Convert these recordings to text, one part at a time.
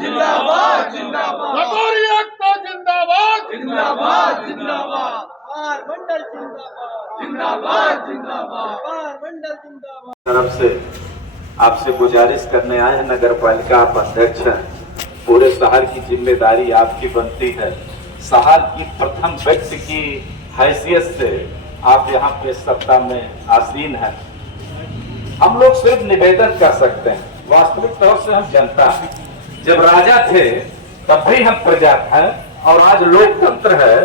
जिंदाबाद जिंदाबाद नगोरी एकता जिंदाबाद जिंदाबाद जिंदाबाद व्यापार मंडल जिंदाबाद जिंदाबाद जिंदाबाद व्यापार मंडल जिंदाबाद। तरफ से आपसे गुजारिश करने आए हैं, नगर पालिका आप अध्यक्ष हैं, पूरे शहर की जिम्मेदारी आपकी बनती है। शहर की प्रथम व्यक्ति की हैसियत से आप यहाँ पे सत्ता में आसीन हैं। हम लोग सिर्फ निवेदन कर सकते हैं, वास्तविक तौर से हम जनता हैं। जब राजा थे तब भी हम प्रजा हैं, और आज लोकतंत्र है,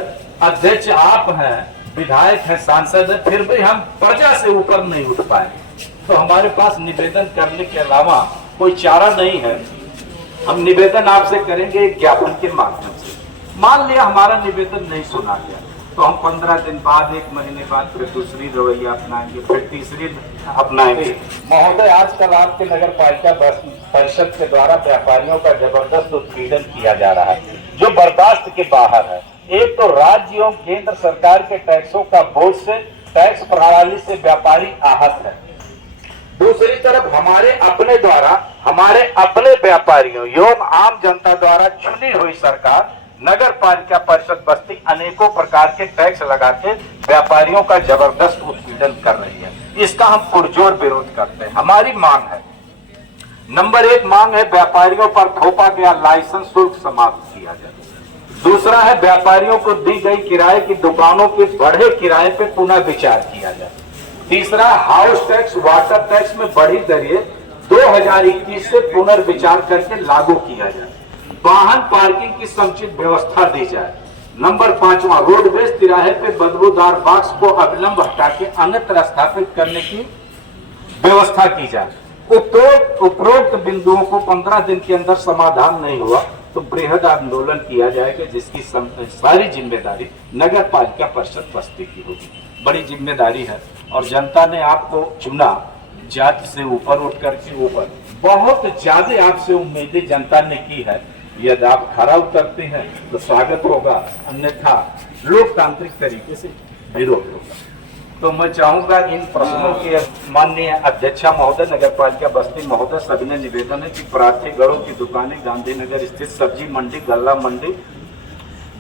अध्यक्ष आप हैं, विधायक हैं, सांसद हैं, फिर भी हम प्रजा से ऊपर नहीं उठ पाए। तो हमारे पास निवेदन करने के अलावा कोई चारा नहीं है। हम निवेदन आपसे करेंगे एक ज्ञापन के माध्यम से। मान लिया हमारा निवेदन नहीं सुना गया, तो हम 15 दिन बाद, 1 महीने बाद फिर दूसरी रवैया अपनाएंगे, फिर तीसरी अपनाएंगे। महोदय, आजकल आपके नगर पालिका परिषद के द्वारा व्यापारियों का जबरदस्त उत्पीड़न किया जा रहा है, जो बर्दाश्त के बाहर है। एक तो राज्य एवं केंद्र सरकार के टैक्सों का बोझ से, टैक्स प्रणाली से व्यापारी आहत है। दूसरी तरफ हमारे अपने व्यापारियों एवं आम जनता द्वारा चुनी हुई सरकार नगर पालिका परिषद बस्ती अनेकों प्रकार के टैक्स लगा के व्यापारियों का जबरदस्त उत्पीड़न कर रही है। इसका हम पुरजोर विरोध करते हैं। हमारी मांग है, नंबर 1 मांग है, व्यापारियों पर थोपा गया लाइसेंस शुल्क समाप्त किया जाए। दूसरा है, व्यापारियों को दी गई किराए की दुकानों के बढ़े किराए पे पुनः विचार किया जाए। तीसरा, हाउस टैक्स, वाटर टैक्स में बढ़ी दरें 2021 से पुनर्विचार करके लागू किया जाए। वाहन पार्किंग की समुचित व्यवस्था दी जाए। नंबर 5वां, रोडवेज तिराहे पे बदबूदार बॉक्स को अविलंब हटा के अन्यत्र स्थापित करने की व्यवस्था की जाए। उपरोक्त बिंदुओं को 15 दिन के अंदर समाधान नहीं हुआ तो बृहद आंदोलन किया जाएगा, जिसकी सारी जिम्मेदारी नगर पालिका परिषद बस्ती की होगी। बड़ी जिम्मेदारी है और जनता ने आपको चुना, जाति से ऊपर उठ करके ऊपर बहुत ज्यादा आपसे उम्मीदें जनता ने की है। यदि आप खरा उतरते हैं तो स्वागत होगा, अन्यथा लोकतांत्रिक तरीके से विरोध होगा। तो मैं चाहूंगा इन प्रश्नों के माननीय अध्यक्षा महोदय, नगर पालिका बस्ती महोदय, सभी ने निवेदन है कि प्रार्थीगढ़ों की दुकानें, गांधीनगर स्थित सब्जी मंडी, गल्ला मंडी,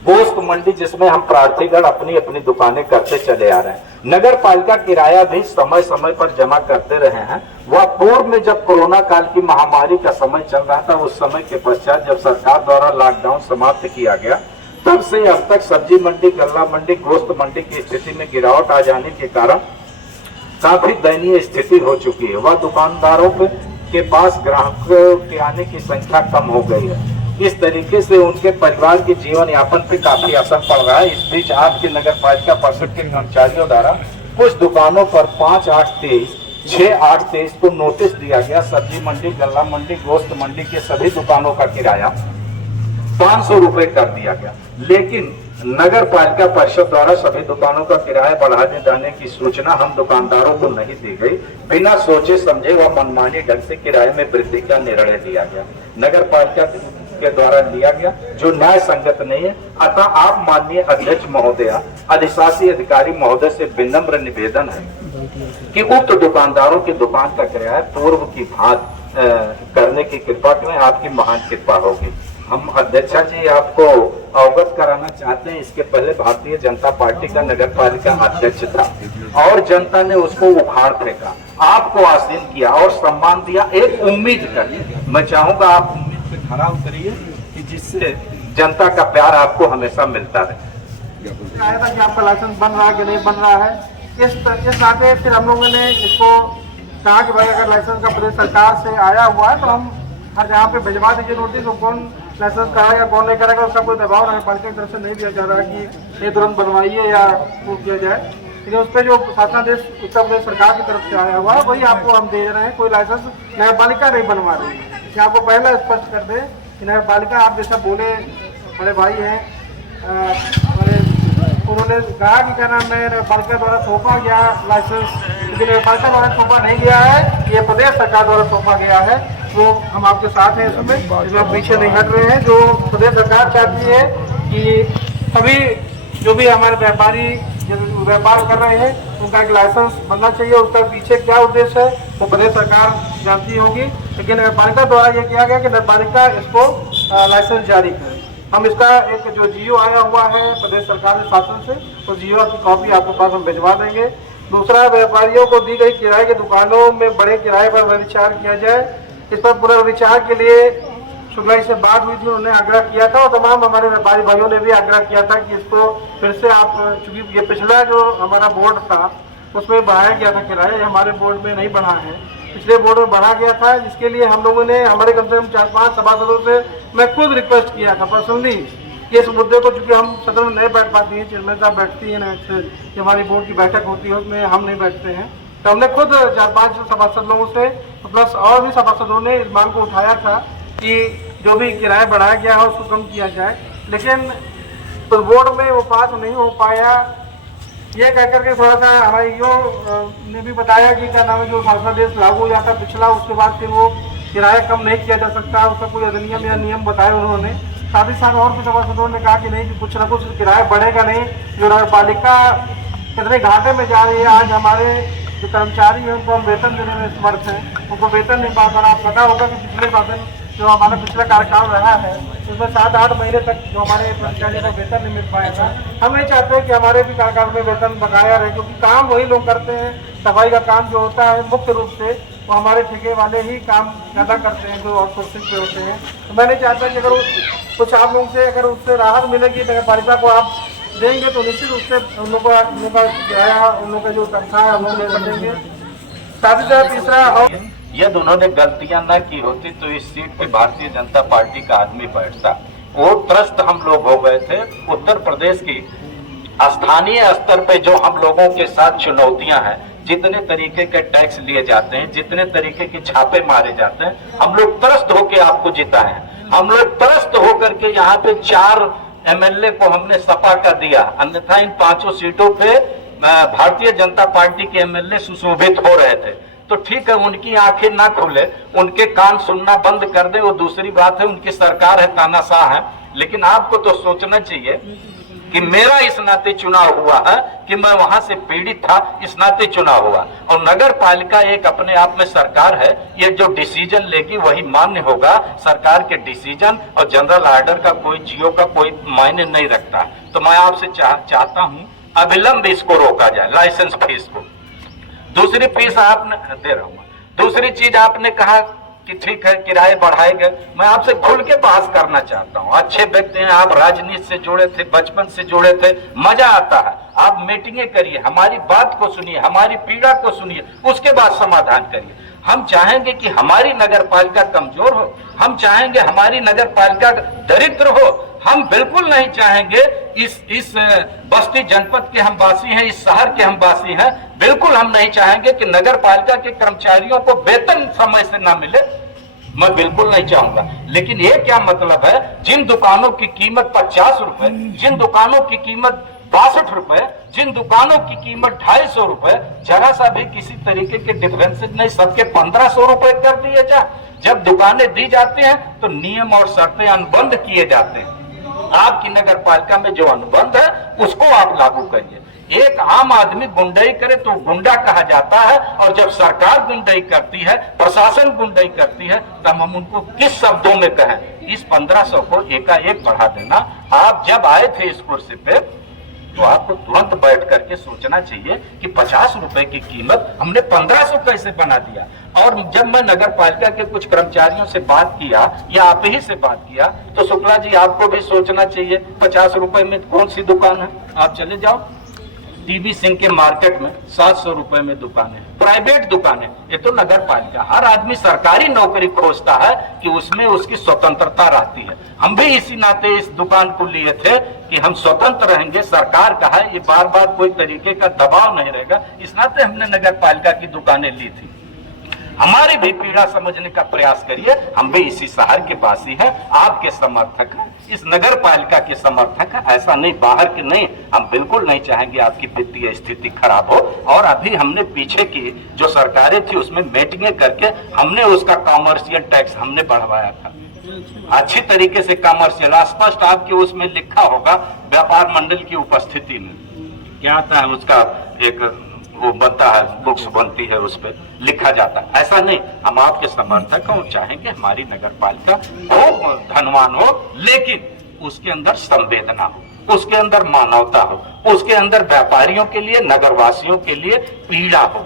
गोश्त मंडी, जिसमें हम प्रार्थीगढ़ अपनी अपनी दुकानें करते चले आ रहे हैं, नगर पालिका किराया भी समय समय पर जमा करते रहे हैं। वह पूर्व में जब कोरोना काल की महामारी का समय चल रहा था, उस समय के पश्चात जब सरकार द्वारा लॉकडाउन समाप्त किया गया, तब से अब तक सब्जी मंडी, गल्ला मंडी, गोश्त मंडी की स्थिति में गिरावट आ जाने के कारण काफी दयनीय स्थिति हो चुकी है। वह दुकानदारों के पास ग्राहकों के आने की संख्या कम हो गई है। इस तरीके से उनके परिवार के जीवन यापन पे काफी असर पड़ रहा है। इस बीच आपके नगर पालिका परिषद के कर्मचारियों द्वारा कुछ दुकानों पर 5/8/23, 6/8/23 को नोटिस दिया गया। सब्जी मंडी, गल्ला मंडी, गोश्त मंडी के सभी दुकानों का किराया 500 रुपए कर दिया गया, लेकिन नगर पालिका परिषद द्वारा सभी दुकानों का किराया बढ़ाने जाने की सूचना हम दुकानदारों को नहीं दी गई। बिना सोचे समझे व मनमानी ढंग से किराए में वृद्धि का निर्णय लिया गया, नगर पालिका के द्वारा लिया गया, जो न्याय संगत नहीं है। अतः आप माननीय अध्यक्ष महोदय, अधिशासी अधिकारी महोदय से विनम्र निवेदन है कि उक्त दुकानदारों की दुकान का किराया पूर्व की भांति करने की कृपा करें, आपकी महान कृपा होगी। हम अध्यक्षा जी आपको अवगत कराना चाहते हैं, इसके पहले भारतीय जनता पार्टी का नगर पालिका अध्यक्ष था और जनता ने उसको उखाड़ फेंका, आपको आसीन किया और सम्मान दिया। एक उम्मीद कर, मैं चाहूंगा आप उम्मीद पे खरा उतरिए कि जिससे जनता का प्यार आपको हमेशा मिलता रहे। आया था कि आपका लाइसेंस बन रहा है कि नहीं बन रहा है, इस नाते फिर हम लोगों ने इसको कहा कि भाई अगर लाइसेंस का प्रदेश सरकार से आया हुआ है तो हम हर जहाँ पे भिजवा दीजिए नोटिस। कौन लाइसेंस कराएगा कौन नहीं कराएगा उसका कोई दबाव नगर पालिका की तरफ से नहीं दिया जा रहा है कि ये तुरंत बनवाइए या वो किया जाए, लेकिन उस पर जो शासनादेश उत्तर प्रदेश सरकार की तरफ से आया हुआ है वही आपको हम दे रहे हैं। कोई लाइसेंस नगर पालिका नहीं बनवा रही है। कि आपको पहला स्पष्ट कर दे कि नगर पालिका, आप जैसा बोले बड़े भाई हैं, उन्होंने कहा कि क्या नाम है, नगर पालिका द्वारा सौंपा गया लाइसेंस, लेकिन नगर पालिका द्वारा सौंपा नहीं गया है, ये प्रदेश सरकार द्वारा सौंपा गया है। तो हम आपके साथ हैं इसमें, इसमें आप पीछे नहीं हट रहे हैं। जो प्रदेश सरकार चाहती है कि सभी जो भी हमारे व्यापारी व्यापार कर रहे हैं उनका एक लाइसेंस बनना चाहिए। उसका पीछे क्या उद्देश्य है वो प्रदेश सरकार जानती होगी, लेकिन नगर पालिका द्वारा ये किया गया कि नगर पालिका इसको लाइसेंस जारी करें। हम इसका एक जो जियो आया हुआ है प्रदेश सरकार के शासन से, तो जियो की कॉपी आपके पास हम भिजवा देंगे। दूसरा, व्यापारियों को दी गई किराए की दुकानों में बड़े किराए पर पुनर्विचार किया जाए। इस पर पुनर्विचार के लिए शुक्ला जी से बात हुई थी, उन्होंने आग्रह किया था और तमाम हमारे व्यापारी भाइयों ने भी आग्रह किया था कि इसको फिर से आप, चूंकि ये पिछला जो हमारा बोर्ड था उसमें बढ़ाया गया था किराया, ये हमारे बोर्ड में नहीं बढ़ा है, पिछले बोर्ड में बढ़ा गया था, जिसके लिए हम लोगों ने हमारे कम से कम 4-5 सभासदों से मैं खुद रिक्वेस्ट किया था पर्सनली कि इस मुद्दे को, चूंकि हम सदन में नहीं बैठ पाती हैं, चेयरमैन साहब बैठती हैं ना, हमारी बोर्ड की बैठक होती है उसमें हम नहीं बैठते हैं, तो हमने खुद 4-5 सभासद लोगों से प्लस और भी सभासदों ने इस मांग को उठाया था कि जो भी किराया बढ़ाया गया है उसको कम किया जाए, लेकिन तो बोर्ड में वो पास नहीं हो पाया। ये कहकर के थोड़ा सा हमारे ने भी बताया कि क्या नाम है, जो शासनादेश लागू हो जाता पिछला, उसके बाद फिर वो किराया कम नहीं किया जा सकता, उसका कोई अधिनियम या नियम बताया उन्होंने। साथ ही साथ और भी सभासदों ने कहा कि नहीं, कि कुछ ना कुछ किराया बढ़ेगा नहीं, जो नगरपालिका कितने घाटे में जा रही है। आज हमारे जो कर्मचारी हैं उनको हम वेतन देने में समर्थ हैं, उनको वेतन नहीं पा रहा। आपको पता होगा कि पिछले शासन जो हमारा पिछला कार्यकाल रहा है उसमें 7-8 महीने तक जो हमारे कर्मचारियों को वेतन नहीं मिल पाया था। हम नहीं चाहते कि हमारे भी कार्यकाल में वेतन बकाया रहे, क्योंकि काम वही लोग करते हैं। सफाई का काम जो होता है मुख्य रूप से वो हमारे ठेके वाले ही काम ज़्यादा करते हैं, जो आउटसोर्सिंग पे होते हैं। तो मैं नहीं चाहता कि अगर कुछ आप लोगों से अगर उससे राहत मिलेगी, नगरपालिका को आप देंगे तो निश्चित रूप से उन लोगों का किराया, उन लोगों का जो तनख्वाह है हम लोग ले सकेंगे। साथ ही साथ तीसरा, यदि उन्होंने गलतियां न की होती तो इस सीट पे भारतीय जनता पार्टी का आदमी बैठता। वो त्रस्त हम लोग हो गए थे। उत्तर प्रदेश की स्थानीय स्तर पे जो हम लोगों के साथ चुनौतियां हैं, जितने तरीके के टैक्स लिए जाते हैं, जितने तरीके के छापे मारे जाते हैं, हम लोग त्रस्त होके आपको जिताए हैं। हम लोग त्रस्त होकर के यहाँ पे 4 MLA को हमने सपा का दिया, अन्यथा इन 5 सीटों पे भारतीय जनता पार्टी के MLA सुशोभित हो रहे थे। तो ठीक है, उनकी आंखें ना खुले, उनके कान सुनना बंद कर दे, वो दूसरी बात है, उनकी सरकार है, तानाशाह है। लेकिन आपको तो सोचना चाहिए कि मेरा इस नाते चुनाव हुआ है, कि मैं वहां से पीड़ित था, इस नाते चुनाव हुआ। और नगर पालिका एक अपने आप में सरकार है, ये जो डिसीजन लेगी वही मान्य होगा। सरकार के डिसीजन और जनरल ऑर्डर का कोई जियो का कोई मायने नहीं रखता। तो मैं आपसे चाहता हूं अविलंब इसको रोका जाए, लाइसेंस फीस को। दूसरी फीस आपने दे रहा हूं। दूसरी चीज आपने कहा कि ठीक है किराए बढ़ाए गए, मैं आपसे खुल के बहस करना चाहता हूं। अच्छे व्यक्ति हैं, आप राजनीति से जुड़े थे, बचपन से जुड़े थे, मजा आता है। आप मीटिंगें करिए, हमारी बात को सुनिए, हमारी पीड़ा को सुनिए, उसके बाद समाधान करिए। हम चाहेंगे कि हमारी नगर पालिका कमजोर हो, हम चाहेंगे हमारी नगर पालिका दरिद्र हो। हम बिल्कुल नहीं चाहेंगे, इस बस्ती जनपद के हम वासी हैं, इस शहर के हम वासी हैं, बिल्कुल हम नहीं चाहेंगे कि नगर पालिका के कर्मचारियों को वेतन समय से ना मिले। मैं बिल्कुल नहीं चाहूंगा। लेकिन ये क्या मतलब है, जिन दुकानों की कीमत 50 रुपए, जिन दुकानों की कीमत 62 रुपए, जिन दुकानों की कीमत 250 रुपए, जरा सा भी किसी तरीके के डिफरेंसेस नहीं, सबके 1500 रुपए कर दिए जाए। जब दुकानें दी जाती हैं तो नियम और शर्तें अनुबंध किए जाते हैं। आपकी नगर पालिका में जो अनुबंध है उसको आप लागू करिए। एक आम आदमी गुंडाई करे तो गुंडा कहा जाता है, और जब सरकार गुंडाई करती है, प्रशासन गुंडाई करती है, तब हम उनको किस शब्दों में कहें। इस 1500 को एकाएक बढ़ा देना। आप जब आए थे इस कुर्सी पे तो आपको तुरंत बैठ करके सोचना चाहिए कि 50 रुपए की कीमत हमने 1500 कैसे बना दिया। और जब मैं नगर पालिका के कुछ कर्मचारियों से बात किया या आप ही से बात किया, तो शुक्ला जी आपको भी सोचना चाहिए 50 रुपए में कौन सी दुकान है। आप चले जाओ टीबी सिंह के मार्केट में 700 रुपए में दुकान है, प्राइवेट दुकान है। ये तो नगर पालिका, हर आदमी सरकारी नौकरी खोजता है कि उसमें उसकी स्वतंत्रता रहती है। हम भी इसी नाते इस दुकान को लिए थे कि हम स्वतंत्र रहेंगे, सरकार का है, ये बार बार कोई तरीके का दबाव नहीं रहेगा, इस नाते हमने नगर पालिका की दुकानें ली थी। हमारी भी पीड़ा समझने का प्रयास करिए। हम भी इसी शहर के वासी हैं, आपके समर्थक हैं, इस नगर पालिका के समर्थक हैं। ऐसा नहीं, बाहर के नहीं। हम बिल्कुल नहीं चाहेंगे आपकी वित्तीय स्थिति खराब हो। और अभी हमने पीछे की जो सरकारें थी उसमें मीटिंगें करके हमने उसका कॉमर्शियल टैक्स हमने बढ़वाया था, अच्छी तरीके से कॉमर्शियल, स्पष्ट आपके उसमें लिखा होगा व्यापार मंडल की उपस्थिति में क्या आता है उसका एक वो बनता है, बुक्स बनती है, उस पर लिखा जाता है। ऐसा नहीं, हम आपके समर्थक हैं और चाहेंगे हमारी नगर पालिका हो धनवान हो, लेकिन उसके अंदर संवेदना हो, उसके अंदर मानवता हो, उसके अंदर व्यापारियों के लिए, नगरवासियों के लिए पीड़ा हो।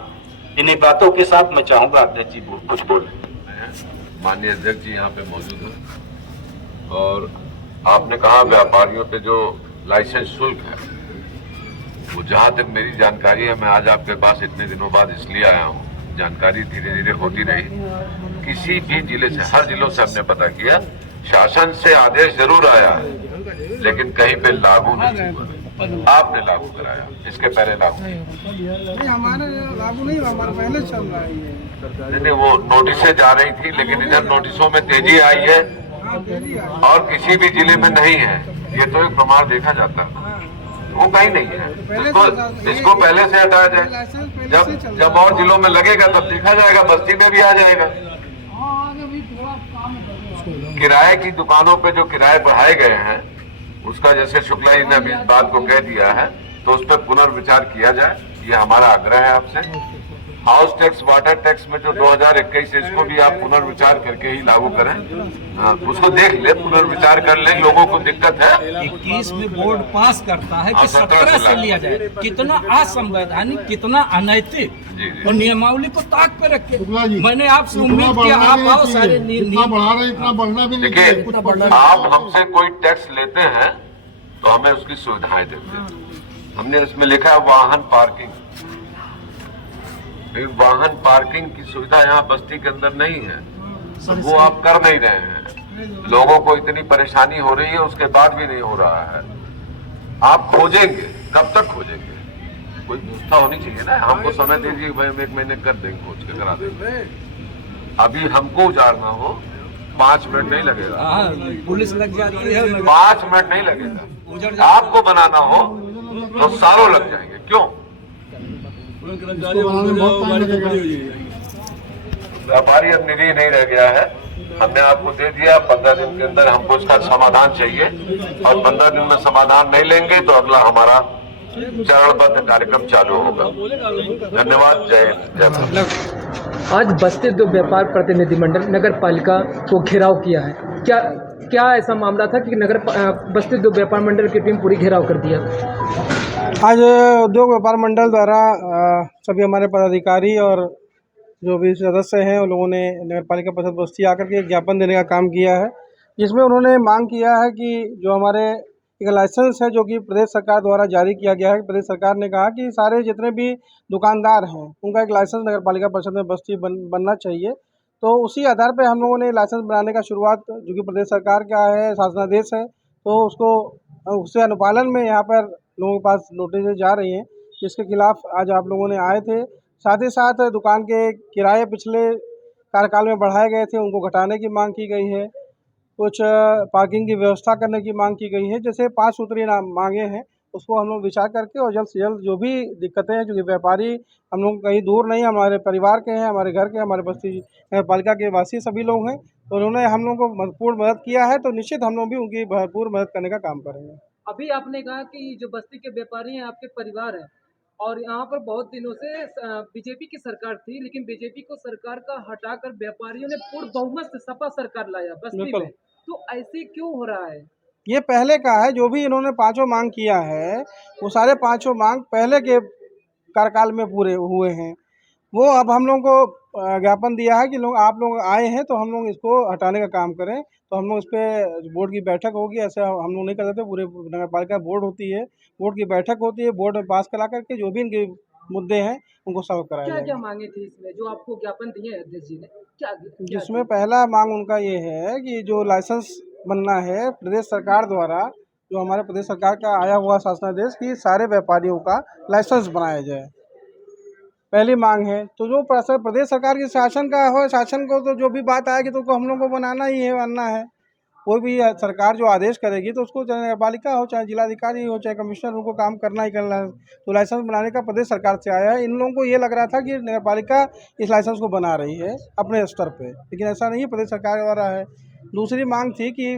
इन्हीं बातों के साथ मैं चाहूंगा अध्यक्ष जी कुछ बोले। माननीय अध्यक्ष जी यहाँ पे मौजूद हैं और आपने कहा व्यापारियों पे जो लाइसेंस शुल्क है, वो जहाँ तक मेरी जानकारी है, मैं आज आपके पास इतने दिनों बाद इसलिए आया हूँ, जानकारी धीरे धीरे होती रही। किसी भी जिले से, हर जिलों से हमने पता किया, शासन से आदेश जरूर आया है लेकिन कहीं पे लागू नहीं हुआ। आपने लागू कराया, इसके पहले लागू नहीं, हमारे लागू नहीं, हमारा पहले चल रहा है ये। नहीं, वो नोटिसें जा रही थी लेकिन इधर नोटिसों में तेजी आई है और किसी भी जिले में नहीं है। ये तो एक प्रमाण देखा जाता है, वो कहीं नहीं है। इसको पहले से हटाया जाए, जब और जिलों में लगेगा तब देखा जाएगा, बस्ती में भी आ जाएगा। किराए की दुकानों पे जो किराए बढ़ाए गए हैं, उसका जैसे शुक्ला जी ने अभी इस बात को कह दिया है, तो उस पर पुनर्विचार किया जाए, ये हमारा आग्रह है आपसे। हाउस टैक्स, वाटर टैक्स में जो 2021 है, इसको भी आप पुनर्विचार करके ही लागू करें। हाँ, उसको देख ले, पुनर्विचार कर ले, लोगों को दिक्कत है। 21 में बोर्ड पास करता है कि 17 से लिया जाए, कितना असंवैधानिक, कितना अनैतिक, और नियमावली को ताक पे रखे। मैंने आपसे उम्मीद किया आप आओ, सारे नियम बढ़ा रहे, इतना बढ़ना भी नहीं। देखिए, आप हमसे कोई टैक्स लेते हैं तो हमें उसकी सुविधाएं देते हैं। हमने इसमें लिखा है वाहन पार्किंग। वाहन पार्किंग की सुविधा यहाँ बस्ती के अंदर नहीं है, तो वो आप कर नहीं रहे हैं। लोगों को इतनी परेशानी हो रही है, उसके बाद भी नहीं हो रहा है। आप खोजेंगे, कब तक खोजेंगे? कोई व्यवस्था होनी चाहिए ना। हमको समय दीजिए भाई, हम 1 महीने कर देंगे, खोज के करा देंगे। अभी हमको उजाड़ना हो 5 मिनट नहीं लगेगा, पुलिस लग जाती है, 5 मिनट नहीं लगेगा। आपको बनाना हो तो सालों लग जाएंगे। क्यों? व्यापारी अब निरीह नहीं रह गया है। हमने आपको दे दिया, 15 दिन के अंदर हमको इसका समाधान चाहिए, और 15 दिन में समाधान नहीं लेंगे तो अगला हमारा चरणबद्ध कार्यक्रम चालू होगा। धन्यवाद। जय भारत। आज बस्ती उद्योग व्यापार प्रतिनिधिमंडल नगर पालिका को घेराव किया है। क्या ऐसा मामला था कि बस्ती उद्योग व्यापार मंडल की टीम पूरी घेराव कर दिया? आज उद्योग व्यापार मंडल द्वारा सभी हमारे पदाधिकारी और जो भी सदस्य हैं उन लोगों ने नगर पालिका परिषद बस्ती आकर के एक ज्ञापन देने का काम किया है, जिसमें उन्होंने मांग किया है कि जो हमारे एक लाइसेंस है जो कि प्रदेश सरकार द्वारा जारी किया गया है, प्रदेश सरकार ने कहा कि सारे जितने भी दुकानदार हैं उनका एक लाइसेंस नगर पालिका परिषद में बस्ती बनना चाहिए। तो उसी आधार पर हम लोगों ने लाइसेंस बनाने का शुरुआत, जो कि प्रदेश सरकार का है, शासनादेश है, तो उससे अनुपालन में यहाँ पर लोगों के पास नोटिस जा रही हैं, जिसके खिलाफ आज आप लोगों ने आए थे। साथ ही साथ दुकान के किराए पिछले कार्यकाल में बढ़ाए गए थे, उनको घटाने की मांग की गई है। कुछ पार्किंग की व्यवस्था करने की मांग की गई है। जैसे 5 सूत्रीय मांगे हैं, उसको हम लोग विचार करके और जल्द से जल्द जो भी दिक्कतें हैं, क्योंकि व्यापारी हम लोग कहीं दूर नहीं, हमारे परिवार के हैं, हमारे घर के, हमारे बस्ती नगर पालिका के वासी सभी लोग हैं, तो उन्होंने हम लोगों को महत्वपूर्ण मदद किया है, तो निश्चित हम लोग भी उनकी भरपूर मदद करने का काम करेंगे। अभी आपने कहा कि जो बस्ती के व्यापारी हैं आपके परिवार हैं, और यहाँ पर बहुत दिनों से बीजेपी की सरकार थी, लेकिन बीजेपी को सरकार का हटाकर व्यापारियों ने पूर्ण बहुमत से सपा सरकार लाया बस्ती में, तो ऐसे क्यों हो रहा है? ये पहले का है, जो भी इन्होंने 5 मांग किया है वो सारे 5 मांग पहले के कार्यकाल में पूरे हुए हैं। वो अब हम लोगों को ज्ञापन दिया है कि आप लोग आए हैं तो हम लोग इसको हटाने का काम करें, तो हम लोग इस पर बोर्ड की बैठक होगी। ऐसे हम लोग नहीं कर सकते, पूरे नगर पालिका बोर्ड होती है, बोर्ड की बैठक होती है, बोर्ड में पास करा करके जो भी इनके मुद्दे हैं उनको सॉल्व कराया जाएगा। क्या मांगे थी इसमें जो आपको ज्ञापन दिए हैं अध्यक्ष जी ने? क्या जिसमें पहला मांग उनका ये है कि जो लाइसेंस बनना है प्रदेश सरकार द्वारा, जो हमारे प्रदेश सरकार का आया हुआ शासनादेश की सारे व्यापारियों का लाइसेंस बनाया जाए, पहली मांग है। तो जो प्रदेश सरकार की शासन का हो, शासन को तो जो भी बात आएगी तो हम लोग को बनाना ही है, मानना है। कोई भी सरकार जो आदेश करेगी तो उसको चाहे नगर पालिका हो, चाहे जिलाधिकारी हो, चाहे कमिश्नर, उनको काम करना ही करना है। तो लाइसेंस बनाने का प्रदेश सरकार से आया है। इन लोगों को ये लग रहा था कि नगर पालिका इस लाइसेंस को बना रही है अपने स्तर पे, लेकिन ऐसा नहीं, प्रदेश सरकार द्वारा है। दूसरी मांग थी कि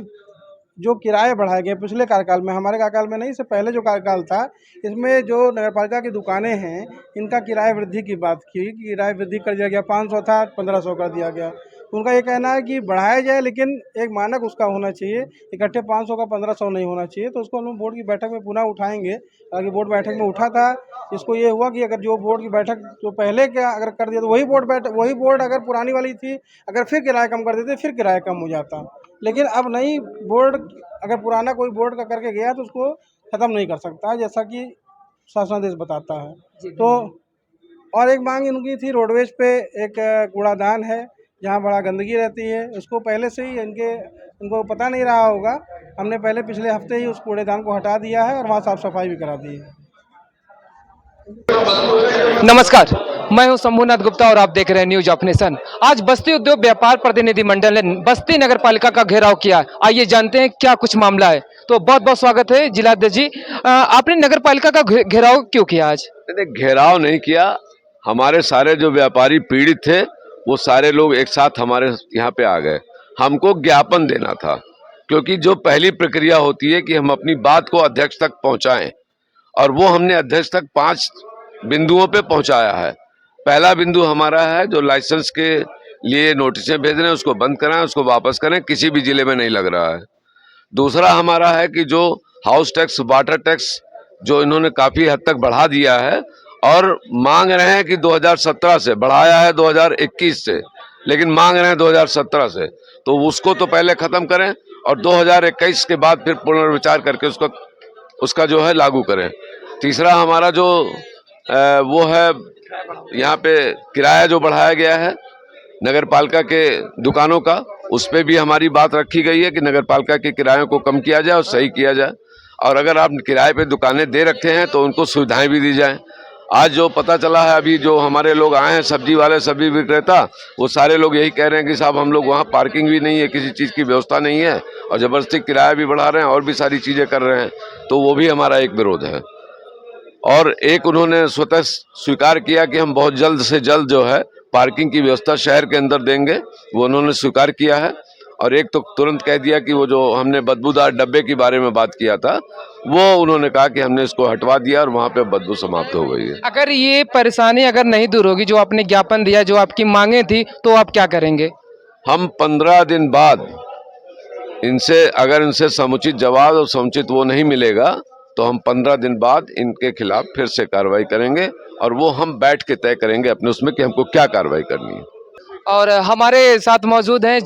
जो किराए बढ़ाए गए पिछले कार्यकाल में, हमारे कार्यकाल में नहीं, इससे पहले जो कार्यकाल था, इसमें जो नगरपालिका की दुकानें हैं इनका किराया वृद्धि की बात की कि किराया वृद्धि कर दिया गया, 500 था 1500 कर दिया गया। उनका ये कहना है कि बढ़ाया जाए लेकिन एक मानक उसका होना चाहिए, इकट्ठे 500 का 1500 नहीं होना चाहिए। तो उसको हम बोर्ड की बैठक में पुनः उठाएंगे। अगर बोर्ड बैठक में उठा था, इसको ये हुआ कि अगर जो बोर्ड की बैठक जो पहले क्या अगर कर दिया तो वही बोर्ड अगर पुरानी वाली थी, अगर फिर किराया कम कर देते फिर किराया कम हो जाता। लेकिन अब नई बोर्ड अगर पुराना कोई बोर्ड का करके गया तो उसको ख़त्म नहीं कर सकता, जैसा कि शासनादेश बताता है। तो और एक मांग इनकी थी, रोडवेज पे एक कूड़ादान है जहाँ बड़ा गंदगी रहती है, उसको पहले से ही इनको पता नहीं रहा होगा, हमने पहले पिछले हफ्ते ही उस कूड़ेदान को हटा दिया है और वहाँ साफ़ सफाई भी करा दी है। नमस्कार, मैं हूं शंभुनाथ गुप्ता और आप देख रहे हैं न्यूज ऑफ नेशन। आज बस्ती उद्योग व्यापार प्रतिनिधि मंडल ने बस्ती नगर पालिका का घेराव किया। आइए जानते हैं क्या कुछ मामला है। तो बहुत बहुत स्वागत है जिलाध्यक्ष जी। आपने नगर पालिका का घेराव क्यों किया आज? घेराव नहीं किया, हमारे सारे जो व्यापारी पीड़ित थे वो सारे लोग एक साथ हमारे यहाँ पे आ गए। हमको ज्ञापन देना था, क्योंकि जो पहली प्रक्रिया होती है कि हम अपनी बात को अध्यक्ष तक पहुँचाएं, और वो हमने अध्यक्ष तक 5 बिंदुओं पे पहुंचाया है। पहला बिंदु हमारा है जो लाइसेंस के लिए नोटिसें भेज रहे हैं उसको बंद कराएं, उसको वापस करें, किसी भी जिले में नहीं लग रहा है। दूसरा हमारा है कि जो हाउस टैक्स, वाटर टैक्स जो इन्होंने काफी हद तक बढ़ा दिया है और मांग रहे हैं कि 2017 से बढ़ाया है 2021 से, लेकिन मांग रहे हैं 2017 से, तो उसको तो पहले खत्म करें और 2021 के बाद फिर पुनर्विचार करके उसका जो है लागू करें। तीसरा हमारा जो वो है यहाँ पे किराया जो बढ़ाया गया है नगर पालिका के दुकानों का, उस पर भी हमारी बात रखी गई है कि नगर पालिका के किरायों को कम किया जाए और सही किया जाए, और अगर आप किराए पे दुकानें दे रखे हैं तो उनको सुविधाएं भी दी जाएं। आज जो पता चला है, अभी जो हमारे लोग आए हैं सब्जी वाले, सब्जी विक्रेता, वो सारे लोग यही कह रहे हैं कि साहब हम लोग वहाँ पार्किंग भी नहीं है, किसी चीज़ की व्यवस्था नहीं है और ज़बरदस्ती किराया भी बढ़ा रहे हैं और भी सारी चीज़ें कर रहे हैं, तो वो भी हमारा एक विरोध है। और एक उन्होंने स्वतः स्वीकार किया कि हम बहुत जल्द से जल्द जो है पार्किंग की व्यवस्था शहर के अंदर देंगे, वो उन्होंने स्वीकार किया है। और एक तो तुरंत कह दिया कि वो जो हमने बदबूदार डब्बे के बारे में बात किया था, वो उन्होंने कहा कि हमने इसको हटवा दिया और वहाँ पे बदबू समाप्त हो गई है। अगर ये परेशानी अगर नहीं दूर होगी, जो आपने ज्ञापन दिया, जो आपकी मांगे थी, तो आप क्या करेंगे? हम 15 दिन बाद इनसे समुचित जवाब और समुचित वो नहीं मिलेगा तो हम 15 दिन बाद इनके खिलाफ फिर से कार्रवाई करेंगे और वो हम बैठ के तय करेंगे अपने उसमें कि हमको क्या कार्रवाई करनी है। और हमारे साथ मौजूद हैं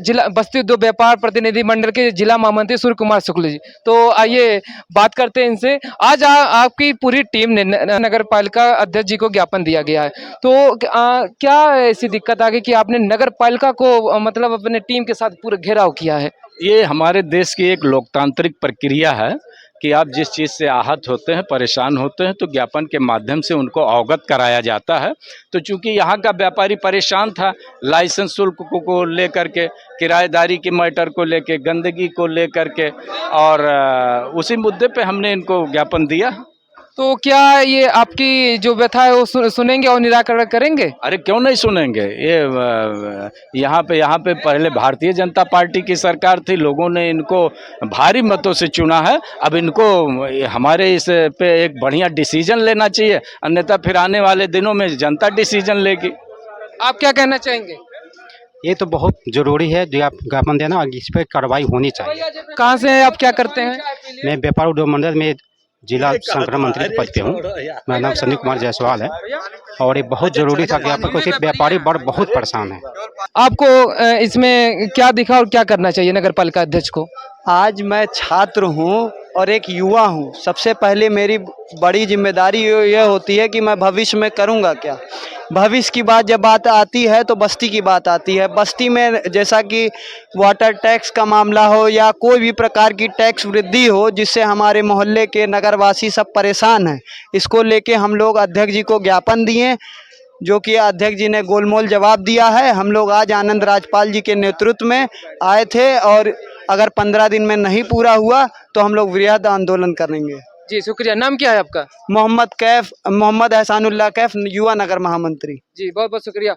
जिला बस्ती उद्योग व्यापार प्रतिनिधि मंडल के जिला महामंत्री सूर्य कुमार शुक्ल जी। तो आइए बात करते हैं इनसे। आज आपकी पूरी टीम ने नगर पालिका अध्यक्ष जी को ज्ञापन दिया गया है, तो क्या ऐसी दिक्कत आ गई कि आपने नगर पालिका को मतलब अपने टीम के साथ पूरा घेराव किया है? ये हमारे देश की एक लोकतांत्रिक प्रक्रिया है कि आप जिस चीज़ से आहत होते हैं, परेशान होते हैं, तो ज्ञापन के माध्यम से उनको अवगत कराया जाता है। तो चूंकि यहाँ का व्यापारी परेशान था लाइसेंस शुल्क को लेकर के, किराएदारी के मैटर को लेकर, गंदगी को लेकर के, और उसी मुद्दे पे हमने इनको ज्ञापन दिया। तो क्या ये आपकी जो व्यथा है वो सुनेंगे और निराकरण करेंगे? अरे क्यों नहीं सुनेंगे। ये यहाँ पे पहले भारतीय जनता पार्टी की सरकार थी, लोगों ने इनको भारी मतों से चुना है। अब इनको हमारे इस पे एक बढ़िया डिसीजन लेना चाहिए, अन्यथा फिर आने वाले दिनों में जनता डिसीजन लेगी। आप क्या कहना चाहेंगे? ये तो बहुत जरूरी है जो आप ज्ञापन देना, और इस पर कार्रवाई होनी चाहिए। कहाँ से आप क्या करते हैं? मैं व्यापार उद्योग मंडल में जिला संगठन मंत्री के पद पे हूँ। मेरा नाम संदीप कुमार जायसवाल है, और ये बहुत जरूरी था ज्ञापन, क्योंकि व्यापारी बहुत परेशान है। आपको इसमें क्या दिखा और क्या करना चाहिए नगर पालिका अध्यक्ष को? आज मैं छात्र हूँ और एक युवा हूँ। सबसे पहले मेरी बड़ी जिम्मेदारी ये होती है कि मैं भविष्य में करूँगा क्या। भविष्य की बात जब बात आती है तो बस्ती की बात आती है। बस्ती में जैसा कि वाटर टैक्स का मामला हो या कोई भी प्रकार की टैक्स वृद्धि हो, जिससे हमारे मोहल्ले के नगरवासी सब परेशान हैं, इसको लेके हम लोग अध्यक्ष जी को ज्ञापन दिए, जो कि अध्यक्ष जी ने गोलमोल जवाब दिया है। हम लोग आज आनंद राजपाल जी के नेतृत्व में आए थे, और अगर 15 दिन में नहीं पूरा हुआ तो हम लोग वृहद आंदोलन करेंगे। जी शुक्रिया। नाम क्या है आपका? मोहम्मद एहसानुल्लाह कैफ, युवा नगर महामंत्री। जी बहुत बहुत शुक्रिया।